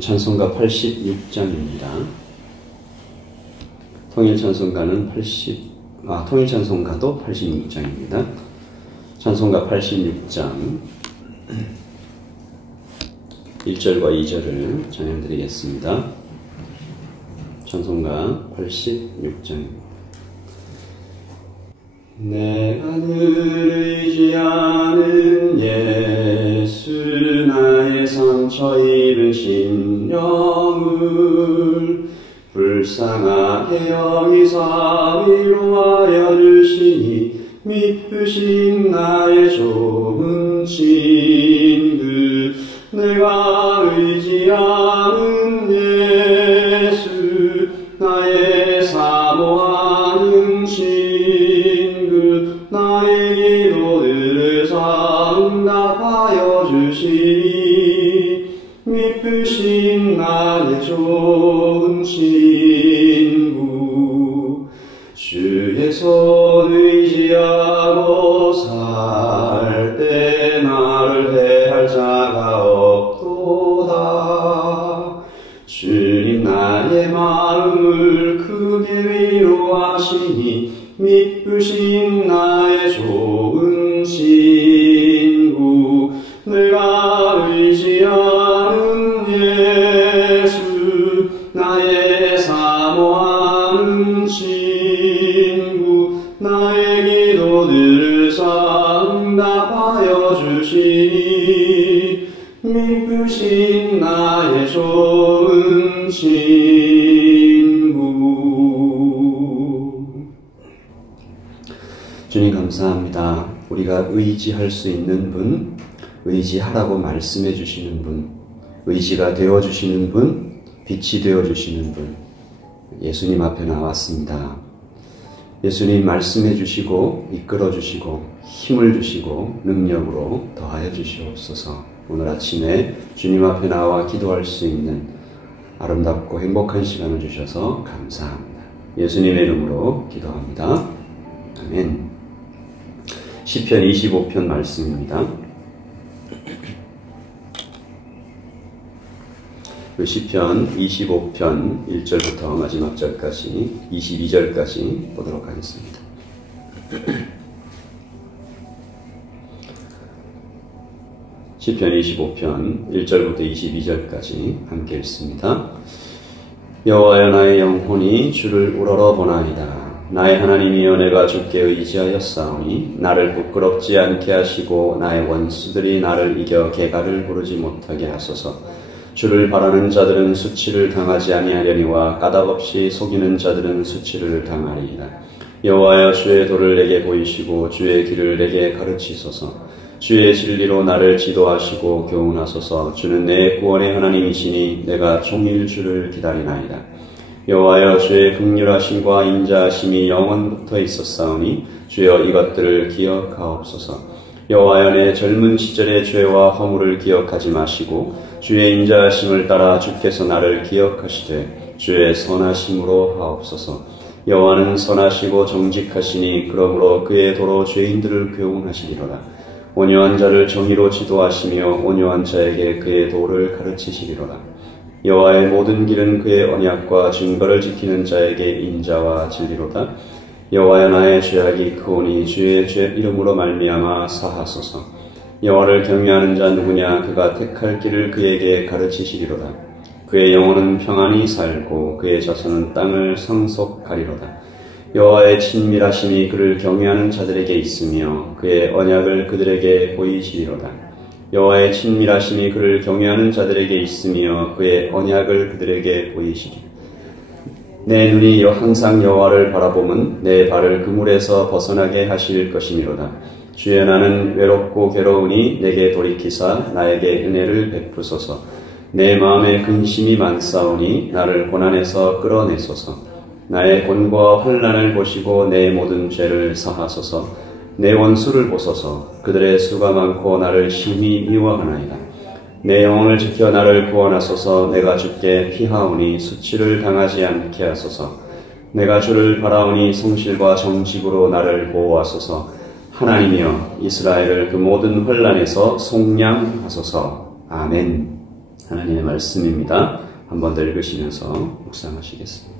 찬송가 86장입니다. 통일찬송가도 86장입니다. 찬송가 86장 1절과 2절을 찬양드리겠습니다. 찬송가 86장입니다. 내가 늘 의지하는 예수, 나의 상처 입은 심령을 불쌍하게 여기사 위로하여 주시니 믿으신 나의 좋은 친구, 내가 의지하는 예수, 나의 사모하는 친구, 나의 기도를 응답하여 주시니 믿으신 나의 좋은 친구, 주의 손 의지하고 살 때 나를 해할 자가 없도다. 주님 나의 마음을 크게 위로하시니 믿으신 나의 좋은 친구, 내가 의지하는 예수, 나의 사모하는 친구, 나의 기도들을 응답하여 주시니 믿으신 나의 좋은 친구. 주님 감사합니다. 우리가 의지할 수 있는 분, 의지하라고 말씀해 주시는 분, 의지가 되어 주시는 분, 빛이 되어 주시는 분, 예수님 앞에 나왔습니다. 예수님 말씀해 주시고 이끌어 주시고 힘을 주시고 능력으로 더하여 주시옵소서. 오늘 아침에 주님 앞에 나와 기도할 수 있는 아름답고 행복한 시간을 주셔서 감사합니다. 예수님의 이름으로 기도합니다. 아멘. 시편 25편 말씀입니다. 시편 25편 1절부터 마지막 절까지 22절까지 보도록 하겠습니다. 시편 25편 1절부터 22절까지 함께 읽습니다. 여호와여, 나의 영혼이 주를 우러러보나이다. 나의 하나님이여, 내가 주께 의지하였사오니 나를 부끄럽지 않게 하시고 나의 원수들이 나를 이겨 개가를 부르지 못하게 하소서. 주를 바라는 자들은 수치를 당하지 아니하려니와 까닭없이 속이는 자들은 수치를 당하리이다. 여호와여, 주의 도를 내게 보이시고 주의 길을 내게 가르치소서. 주의 진리로 나를 지도하시고 교훈하소서. 주는 내 구원의 하나님이시니 내가 종일 주를 기다리나이다. 여호와여, 주의 긍휼하심과 인자하심이 영원부터 있었사오니 주여 이것들을 기억하옵소서. 여호와여, 내 젊은 시절의 죄와 허물을 기억하지 마시고 주의 인자하심을 따라 주께서 나를 기억하시되 주의 선하심으로 하옵소서. 여호와는 선하시고 정직하시니 그러므로 그의 도로 죄인들을 교훈하시리로다. 온유한 자를 정의로 지도하시며 온유한 자에게 그의 도를 가르치시리로다. 여호와의 모든 길은 그의 언약과 증거를 지키는 자에게 인자와 진리로다. 여호와여, 나의 죄악이 크오니 주의 죄 이름으로 말미암아 사하소서. 여호와를 경외하는 자 누구냐? 그가 택할 길을 그에게 가르치시리로다. 그의 영혼은 평안히 살고 그의 자손은 땅을 상속하리로다. 여호와의 친밀하심이 그를 경외하는 자들에게 있으며 그의 언약을 그들에게 보이시리로다. 여호와의 친밀하심이 그를 경외하는 자들에게 있으며 그의 언약을 그들에게 보이시리로다. 내 눈이 항상 여호와를 바라보면 내 발을 그물에서 벗어나게 하실 것이미로다. 주여, 나는 외롭고 괴로우니 내게 돌이키사 나에게 은혜를 베푸소서. 내 마음에 근심이 많사오니 나를 고난에서 끌어내소서. 나의 곤고와 환난을 보시고 내 모든 죄를 사하소서. 내 원수를 보소서. 그들의 수가 많고 나를 심히 미워하나이다. 내 영혼을 지켜 나를 구원하소서. 내가 주께 피하오니 수치를 당하지 않게 하소서. 내가 주를 바라오니 성실과 정직으로 나를 보호하소서. 하나님이여, 이스라엘을 그 모든 환난에서 속량하소서. 아멘. 하나님의 말씀입니다. 한 번 더 읽으시면서 묵상하시겠습니다.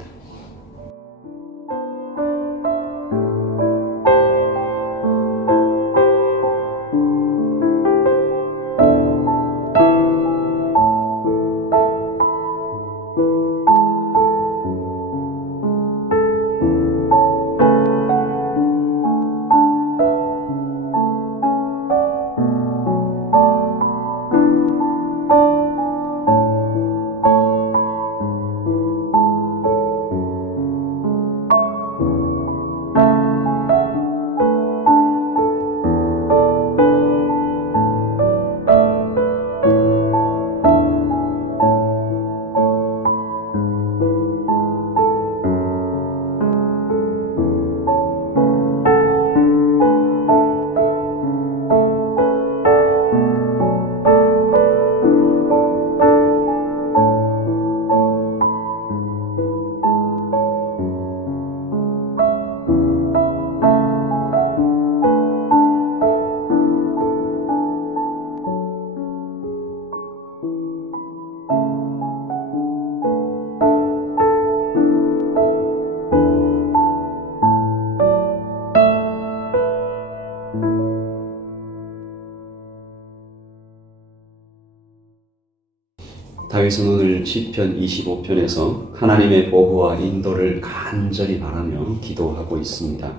다윗은 오늘 시편 25편에서 하나님의 보호와 인도를 간절히 바라며 기도하고 있습니다.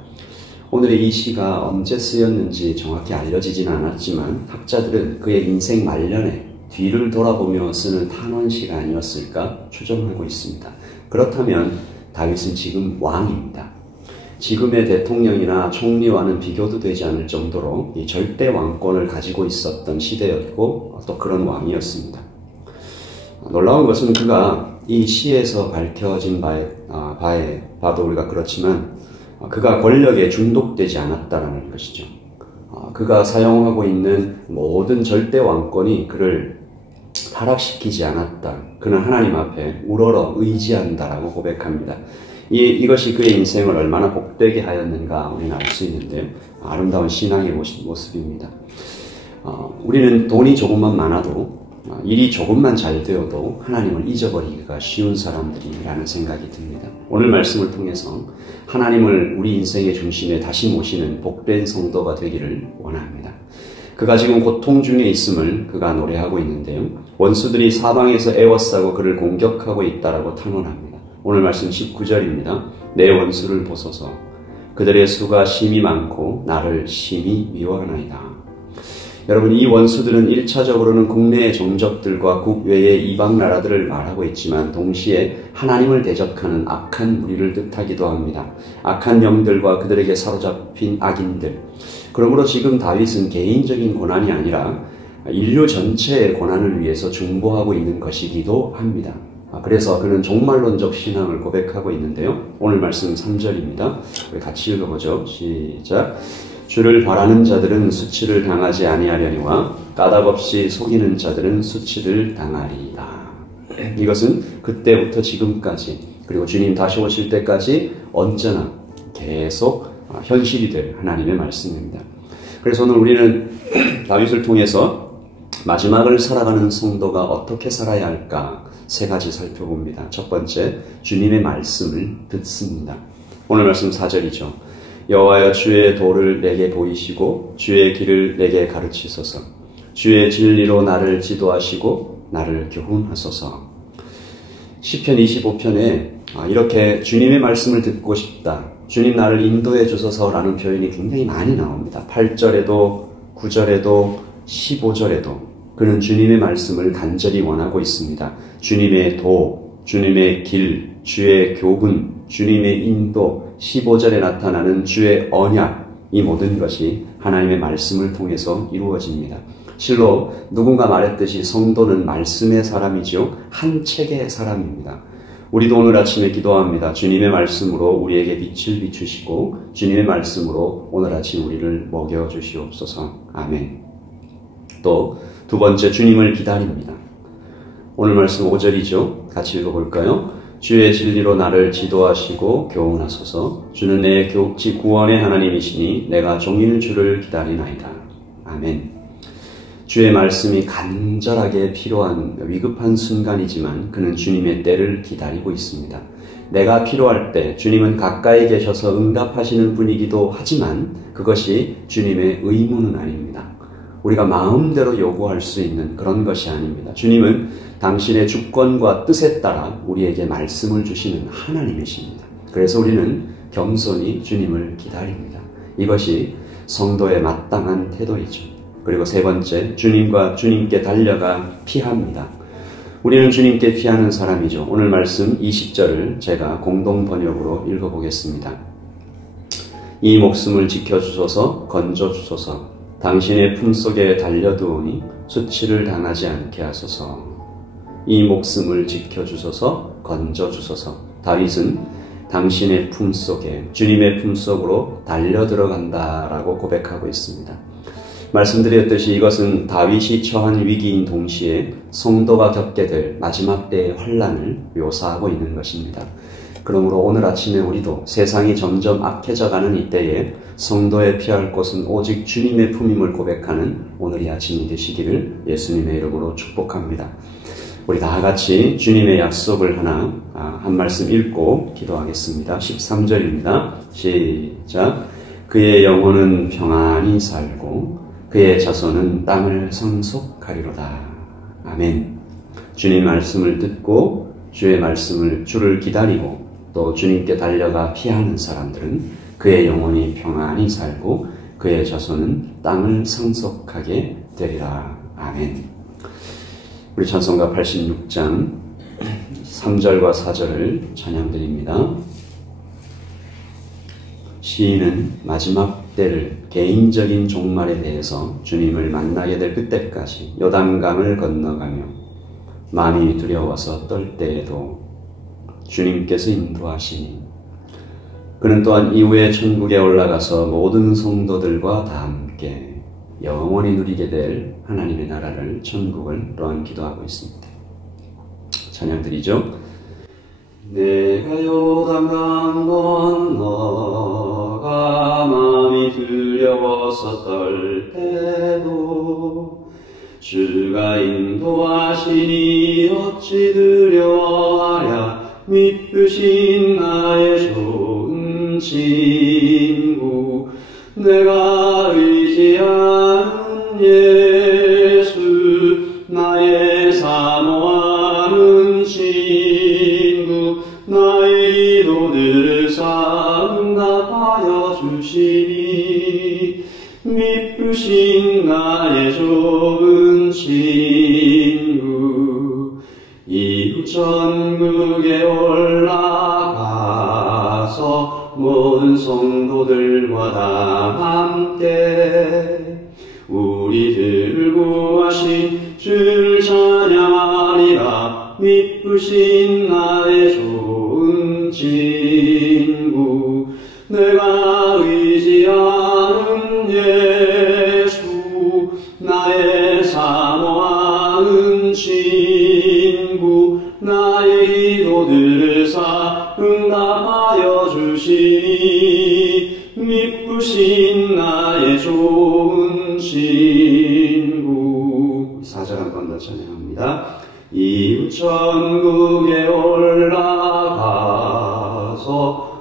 오늘의 이 시가 언제 쓰였는지 정확히 알려지진 않았지만 학자들은 그의 인생 말년에 뒤를 돌아보며 쓰는 탄원시가 아니었을까 추정하고 있습니다. 그렇다면 다윗은 지금 왕입니다. 지금의 대통령이나 총리와는 비교도 되지 않을 정도로 이 절대 왕권을 가지고 있었던 시대였고 또 그런 왕이었습니다. 놀라운 것은 그가 이 시에서 밝혀진 바도 우리가 그렇지만 그가 권력에 중독되지 않았다는 것이죠. 그가 사용하고 있는 모든 절대 왕권이 그를 타락시키지 않았다. 그는 하나님 앞에 우러러 의지한다라고 고백합니다. 이것이 그의 인생을 얼마나 복되게 하였는가 우리는 알 수 있는데요. 아름다운 신앙의 모습입니다. 우리는 돈이 조금만 많아도 일이 조금만 잘 되어도 하나님을 잊어버리기가 쉬운 사람들이라는 생각이 듭니다. 오늘 말씀을 통해서 하나님을 우리 인생의 중심에 다시 모시는 복된 성도가 되기를 원합니다. 그가 지금 고통 중에 있음을 그가 노래하고 있는데요. 원수들이 사방에서 애워싸고 그를 공격하고 있다라고 탄원합니다. 오늘 말씀 19절입니다. 내 원수를 보소서. 그들의 수가 심히 많고 나를 심히 미워하나이다. 여러분, 이 원수들은 1차적으로는 국내의 종족들과 국외의 이방 나라들을 말하고 있지만 동시에 하나님을 대적하는 악한 무리를 뜻하기도 합니다. 악한 영들과 그들에게 사로잡힌 악인들. 그러므로 지금 다윗은 개인적인 고난이 아니라 인류 전체의 고난을 위해서 중보하고 있는 것이기도 합니다. 그래서 그는 종말론적 신앙을 고백하고 있는데요. 오늘 말씀 3절입니다. 우리 같이 읽어보죠. 시작. 주를 바라는 자들은 수치를 당하지 아니하려니와 까닭없이 속이는 자들은 수치를 당하리이다. 이것은 그때부터 지금까지 그리고 주님 다시 오실 때까지 언제나 계속 현실이 될 하나님의 말씀입니다. 그래서 오늘 우리는 다윗을 통해서 마지막을 살아가는 성도가 어떻게 살아야 할까 세 가지 살펴봅니다. 첫 번째, 주님의 말씀을 듣습니다. 오늘 말씀 4절이죠. 여호와여 주의 도를 내게 보이시고 주의 길을 내게 가르치소서. 주의 진리로 나를 지도하시고 나를 교훈하소서. 시편 25편에 이렇게 주님의 말씀을 듣고 싶다. 주님 나를 인도해 주소서라는 표현이 굉장히 많이 나옵니다. 8절에도 9절에도 15절에도 그는 주님의 말씀을 간절히 원하고 있습니다. 주님의 도, 주님의 길, 주의 교훈, 주님의 인도, 15절에 나타나는 주의 언약, 이 모든 것이 하나님의 말씀을 통해서 이루어집니다. 실로 누군가 말했듯이 성도는 말씀의 사람이죠. 한 책의 사람입니다. 우리도 오늘 아침에 기도합니다. 주님의 말씀으로 우리에게 빛을 비추시고 주님의 말씀으로 오늘 아침 우리를 먹여주시옵소서. 아멘. 또 두 번째, 주님을 기다립니다. 오늘 말씀 5절이죠. 같이 읽어볼까요? 주의 진리로 나를 지도하시고 교훈하소서. 주는 내 구원의 하나님이시니 내가 종일 주를 기다리나이다. 아멘. 주의 말씀이 간절하게 필요한 위급한 순간이지만 그는 주님의 때를 기다리고 있습니다. 내가 필요할 때 주님은 가까이 계셔서 응답하시는 분이기도 하지만 그것이 주님의 의무는 아닙니다. 우리가 마음대로 요구할 수 있는 그런 것이 아닙니다. 주님은 당신의 주권과 뜻에 따라 우리에게 말씀을 주시는 하나님이십니다. 그래서 우리는 겸손히 주님을 기다립니다. 이것이 성도의 마땅한 태도이죠. 그리고 세 번째, 주님께 달려가 피합니다. 우리는 주님께 피하는 사람이죠. 오늘 말씀 20절을 제가 공동 번역으로 읽어보겠습니다. 이 목숨을 지켜주소서 건져주소서 당신의 품속에 달려두오니 수치를 당하지 않게 하소서. 이 목숨을 지켜주소서 건져주소서. 다윗은 당신의 품속에 주님의 품속으로 달려들어간다라고 고백하고 있습니다. 말씀드렸듯이 이것은 다윗이 처한 위기인 동시에 성도가 겪게 될 마지막 때의 환난을 묘사하고 있는 것입니다. 그러므로 오늘 아침에 우리도 세상이 점점 악해져가는 이때에 성도의 피할 곳은 오직 주님의 품임을 고백하는 오늘이 아침이 되시기를 예수님의 이름으로 축복합니다. 우리 다 같이 주님의 약속을 한 말씀 읽고 기도하겠습니다. 13절입니다. 시작. 그의 영혼은 평안히 살고 그의 자손은 땅을 상속하리로다. 아멘. 주님 말씀을 듣고 주를 기다리고 또 주님께 달려가 피하는 사람들은 그의 영혼이 평안히 살고 그의 자손은 땅을 상속하게 되리라. 아멘. 우리 찬송가 86장 3절과 4절을 찬양드립니다. 시인은 마지막 때를 개인적인 종말에 대해서 주님을 만나게 될 그때까지 요단강을 건너가며 마음이 두려워서 떨 때에도 주님께서 인도하시니 그는 또한 이후에 천국에 올라가서 모든 성도들과 다 함께 영원히 누리게 될 하나님의 나라를 천국을 또한 기도하고 있습니다. 찬양드리죠. 내가 요단강 건너가 마음이 두려워서 떨 때도 주가 인도하시니 어찌 두려워하랴. 믿으신 나의 좋은 친구 내가 의지하는 예수 나의 사모하는 친구 나의 기도를 응답하여 주시니 믿으신 나의 좋은 친구 이후 천국에 올라가서 모든 성도들과 다 함께 우리들을 구하신 주를 찬양하리라. 믿으신 나의 좋은 친구 내가 의지하는 예수 나의 사모하는 친구 나의 기도들을 응답하여 주시니 믿으신 나의 좋은 친구. 4절 한 번 더 찬양합니다. 이후 천국에 올라가서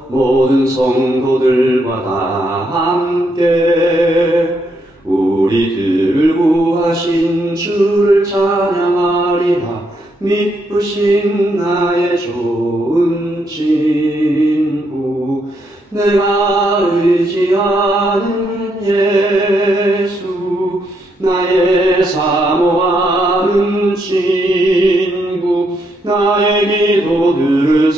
모든 성도들과 다 함께 우리들을 구하신 주를 찬양하리라. 믿으신 나의 좋은 친구 내가 의지하는 예수 나의 사모하는 친구 나의 기도들을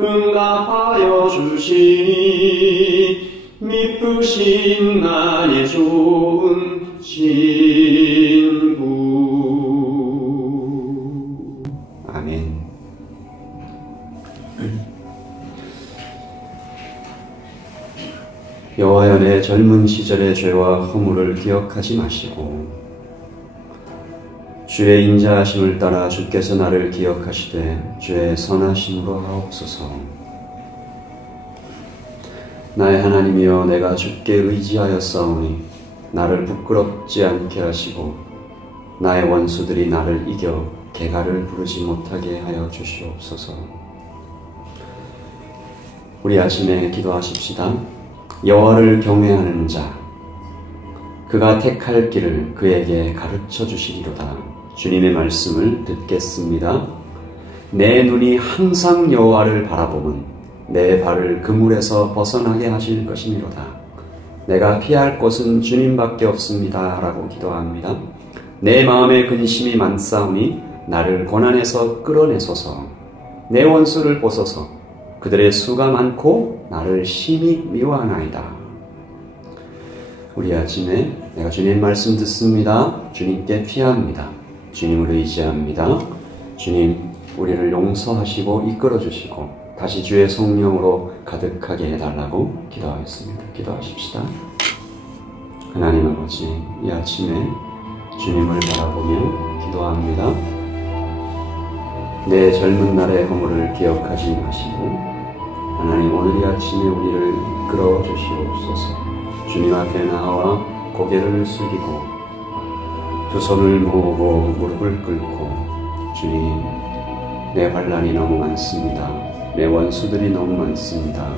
응답하여 주시니 믿으신 나의 좋은 친구. 아멘. 여호와여 내 젊은 시절의 죄와 허물을 기억하지 마시고 주의 인자하심을 따라 주께서 나를 기억하시되 주의 선하심으로 하옵소서. 나의 하나님이여 내가 주께 의지하였사오니 나를 부끄럽지 않게 하시고 나의 원수들이 나를 이겨 개가를 부르지 못하게 하여 주시옵소서. 우리 아침에 기도하십시다. 여호와를 경외하는 자, 그가 택할 길을 그에게 가르쳐 주시리로다. 주님의 말씀을 듣겠습니다. 내 눈이 항상 여호와를 바라보면 내 발을 그물에서 벗어나게 하실 것이니로다. 내가 피할 곳은 주님밖에 없습니다. 라고 기도합니다. 내 마음에 근심이 많사오니 나를 고난에서 끌어내소서. 내 원수를 보소서. 그들의 수가 많고 나를 심히 미워하나이다. 우리 아침에 내가 주님 말씀 듣습니다. 주님께 피합니다. 주님을 의지합니다. 주님, 우리를 용서하시고 이끌어주시고 다시 주의 성령으로 가득하게 해달라고 기도하겠습니다. 기도하십시다. 하나님 아버지, 이 아침에 주님을 바라보며 기도합니다. 내 젊은 날의 허물을 기억하지 마시고 하나님, 오늘 이 아침에 우리를 이끌어 주시옵소서. 주님 앞에 나와 고개를 숙이고 두 손을 모으고 무릎을 꿇고, 주님, 내 환난이 너무 많습니다. 내 원수들이 너무 많습니다.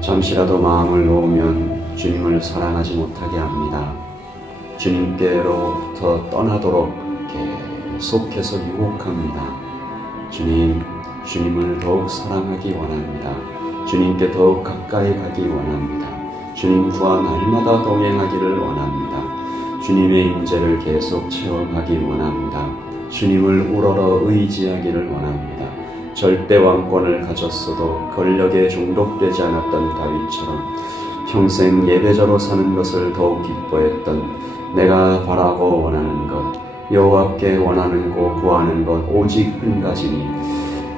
잠시라도 마음을 놓으면 주님을 사랑하지 못하게 합니다. 주님께로부터 떠나도록 계속해서 유혹합니다. 주님, 주님을 더욱 사랑하기 원합니다. 주님께 더욱 가까이 가기 원합니다. 주님과 날마다 동행하기를 원합니다. 주님의 임재를 계속 체험하기 원합니다. 주님을 우러러 의지하기를 원합니다. 절대 왕권을 가졌어도 권력에 중독되지 않았던 다윗처럼 평생 예배자로 사는 것을 더욱 기뻐했던, 내가 바라고 원하는 것, 여호와께 원하는 고 구하는 것 오직 한 가지니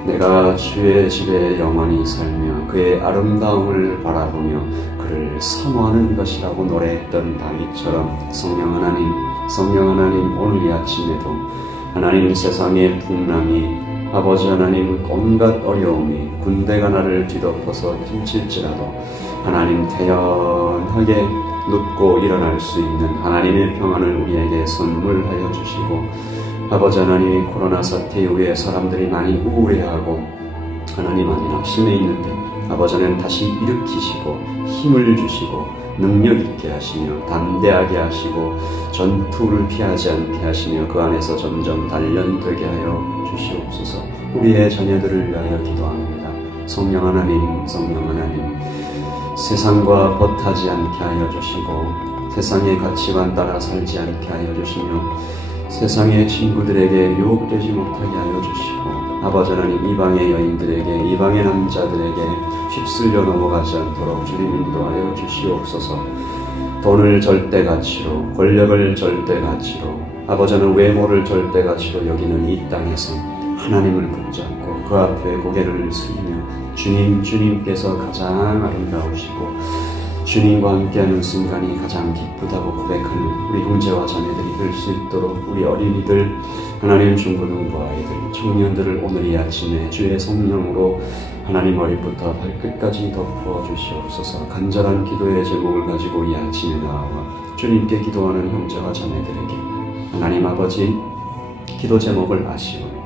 내가 주의 집에 영원히 살며 그의 아름다움을 바라보며 그를 사모하는 것이라고 노래했던 다윗처럼, 성령 하나님, 오늘 이 아침에도 하나님, 세상의 풍랑이, 아버지 하나님, 온갖 어려움이 군대가 나를 뒤덮어서 훔칠지라도 하나님, 태연하게 눕고 일어날 수 있는 하나님의 평안을 우리에게 선물하여 주시고, 아버지 하나님, 코로나 사태 이후에 사람들이 많이 우울해하고 하나님 많이 낙심해 있는데 아버지 하나님 다시 일으키시고 힘을 주시고 능력 있게 하시며 담대하게 하시고 전투를 피하지 않게 하시며 그 안에서 점점 단련되게 하여 주시옵소서. 우리의 자녀들을 위하여 기도합니다. 성령 하나님, 세상과 벗하지 않게 하여 주시고 세상의 가치관 따라 살지 않게 하여 주시며 세상의 친구들에게 유혹되지 못하게 하여 주시고, 아버지 하나님, 이방의 여인들에게, 이방의 남자들에게 휩쓸려 넘어가지 않도록 주님 인도하여 주시옵소서. 돈을 절대가치로, 권력을 절대가치로, 아버지 하나님, 외모를 절대가치로 여기는 이 땅에서 하나님을 붙잡고 그 앞에 고개를 숙이며 주님께서 가장 아름다우시고 주님과 함께하는 순간이 가장 기쁘다고 고백하는 우리 형제와 자매들이 될 수 있도록, 우리 어린이들, 하나님, 중고등부 아이들, 청년들을 오늘 이 아침에 주의 성령으로 하나님 머리부터 발끝까지 덮어 주시옵소서. 간절한 기도의 제목을 가지고 이 아침에 나와 주님께 기도하는 형제와 자매들에게 하나님 아버지, 기도 제목을 아시오니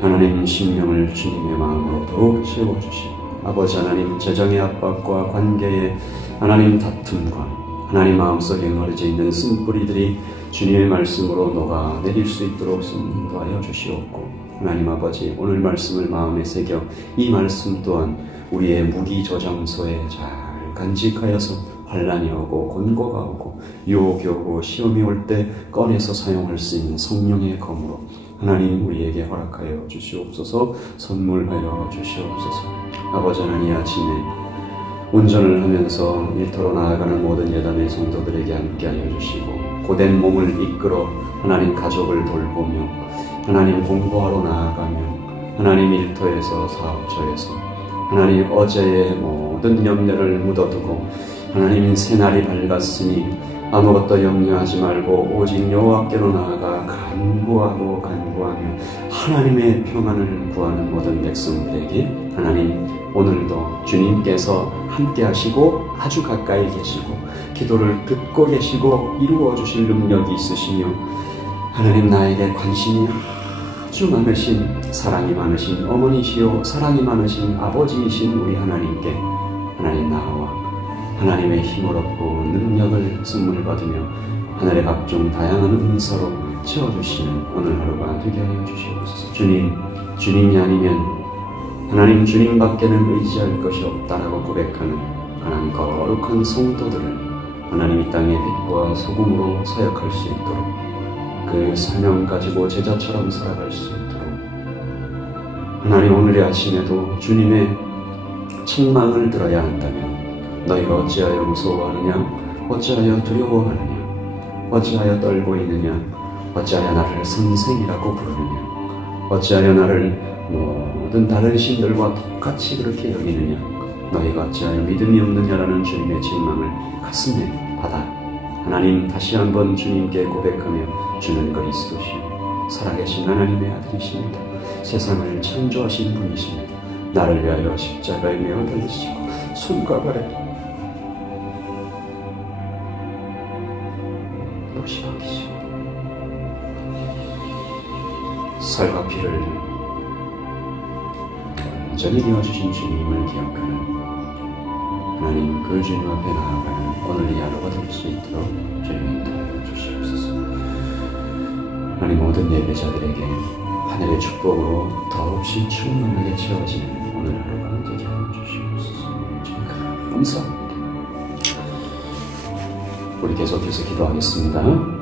하나님, 심령을 주님의 마음으로 더욱 채워주시고, 아버지 하나님, 재정의 압박과 관계의 하나님 다툼과 하나님 마음속에 응어려져 있는 쓴뿌리들이 주님의 말씀으로 녹아내릴 수 있도록 인도하여 주시옵고, 하나님 아버지, 오늘 말씀을 마음에 새겨 이 말씀 또한 우리의 무기 저장소에 잘 간직하여서 환난이 오고 곤고가 오고 유혹이 오고 시험이 올 때 꺼내서 사용할 수 있는 성령의 검으로 하나님 우리에게 허락하여 주시옵소서. 선물하여 주시옵소서. 아버지 하나님, 이 아침에 운전을 하면서 일터로 나아가는 모든 예담의 성도들에게 함께하여 주시고, 고된 몸을 이끌어 하나님 가족을 돌보며 하나님 공부하러 나아가며 하나님 일터에서 사업처에서 하나님 어제의 모든 염려를 묻어두고 하나님, 새날이 밝았으니 아무것도 염려하지 말고 오직 여호와께로 나아가 간구하며 하나님의 평안을 구하는 모든 백성들에게 하나님, 오늘도 주님께서 함께 하시고 아주 가까이 계시고 기도를 듣고 계시고 이루어 주실 능력이 있으시며 하나님, 나에게 관심이 아주 많으신, 사랑이 많으신 어머니시요 사랑이 많으신 아버지이신 우리 하나님께 하나님 나와 하나님의 힘을 얻고 능력을 선물 받으며 하늘의 각종 다양한 은사로 채워주시는 오늘 하루가 되게 하여 주시옵소서. 주님이 아니면 하나님, 주님밖에는 의지할 것이 없다라고 고백하는 하나님 거룩한 성도들을 하나님 이 땅의 빛과 소금으로 사역할 수 있도록, 그 사명 가지고 제자처럼 살아갈 수 있도록 하나님, 오늘의 아침에도 주님의 책망을 들어야 한다면 너희가 어찌하여 무서워하느냐, 어찌하여 두려워하느냐, 어찌하여 떨고 있느냐, 어찌하여 나를 선생이라고 부르느냐, 어찌하여 나를 모든 다른 신들과 똑같이 그렇게 여기느냐, 너희가 어찌하여 믿음이 없느냐라는 주님의 책망을 가슴에 받아 하나님 다시 한번 주님께 고백하며, 주는 그리스도시요 살아계신 하나님의 아들이십니다. 세상을 창조하신 분이십니다. 나를 위하여 십자가에 매어 달리시고 손과 발에 못이 박히시고 살과 피를 완전히 내어주신 주님을 기억하는 하나님, 그 주님 앞에 나아가는 오늘 이 하루가 될 수 있도록 주님 인도하여 주시옵소서. 하나님, 모든 예배자들에게 하늘의 축복으로 더없이 충만하게 채워지는 오늘 하루가 되게 하여 주시옵소서. 주님 감사합니다. 우리 계속해서 기도하겠습니다.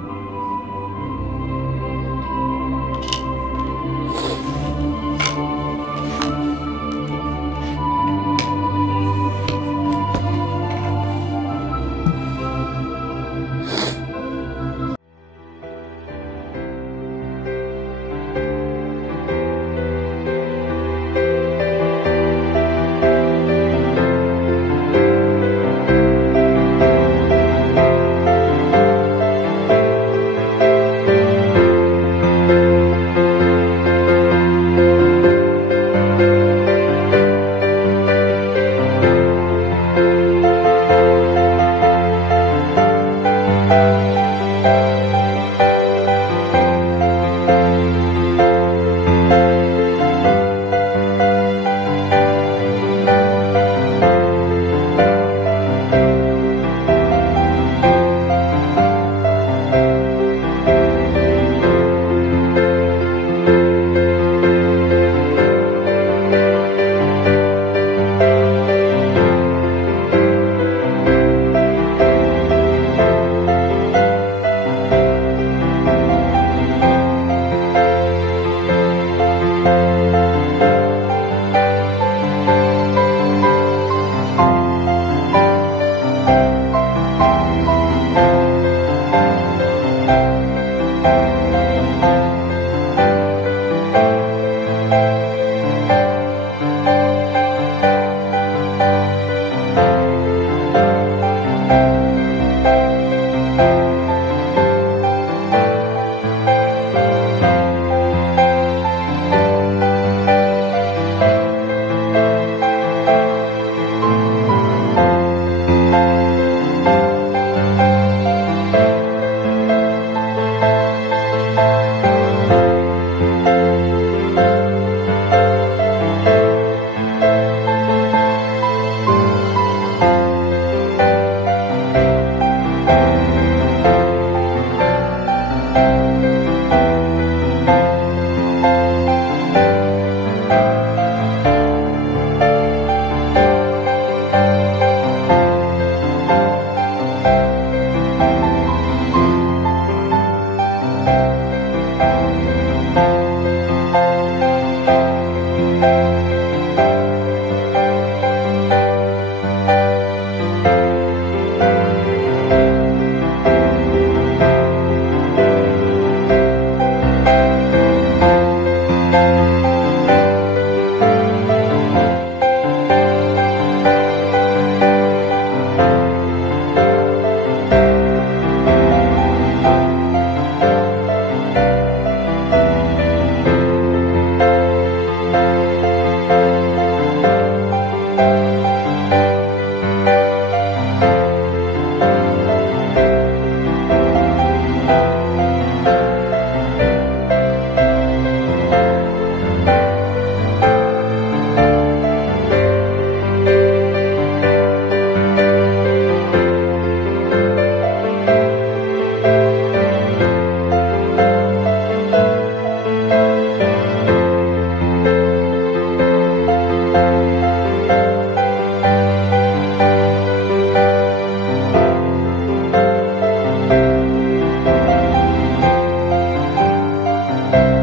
아멘.